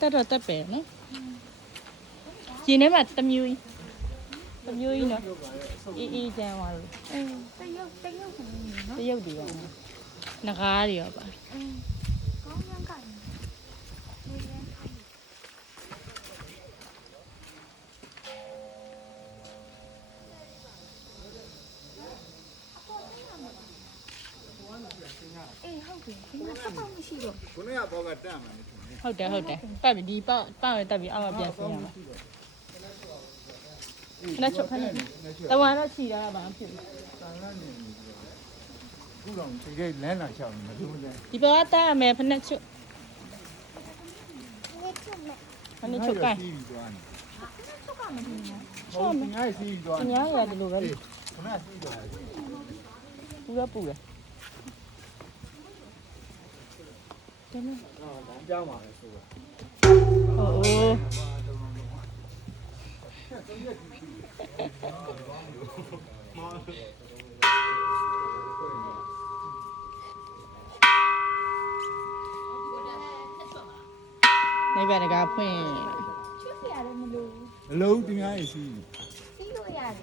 တက်တော့တက်ပဲနော်ရင်ထဲမှာတမျိုးကြီးနော်အေးချမ်းသွားလို့တရုတ်ဆိုနေနော် တရုတ်တွေရောငကားတွေရောပါ ကောင်းရမ်းကန်နေရမ်းခိုင်းအေးဟုတ်တယ်ဒီမှာတော့မရှိတော့ ခုနကဘောကတက်မှာနေ ဟုတ်တယ်ပတ်ပြီဒီပောက်တက်ပြီအောက်ကပြန်ဆင်းရမှာခဏချုပ်ခဏတဝါတော့ခြီတာကဘာဖြစ်လဲ တာလန်းနေခုတော့ဒီကိလမ်းလာချောင်းနေမလို့လဲ ဒီဘောကတက်ရမယ်ဖက်နဲ့ချုပ် နေချုံမဲ့ ဖက်နဲ့ချုပ်ကိုင်း စီးပြီးသွားနေ ချုပ်ကမနေဘူး ဟုတ်ဒီငါစီးပြီးသွား အများကြီးရတယ်လို့ပဲ ခုနကစီးသွားတယ် ပူရပူရ အော်ကြောင်းပါလေဆိုတာ โอ้နေပါတကားဖွင့် ချွတ်ပြရတယ်မလို့ အလုံးဒီငါစီး စီးလို့ရတယ်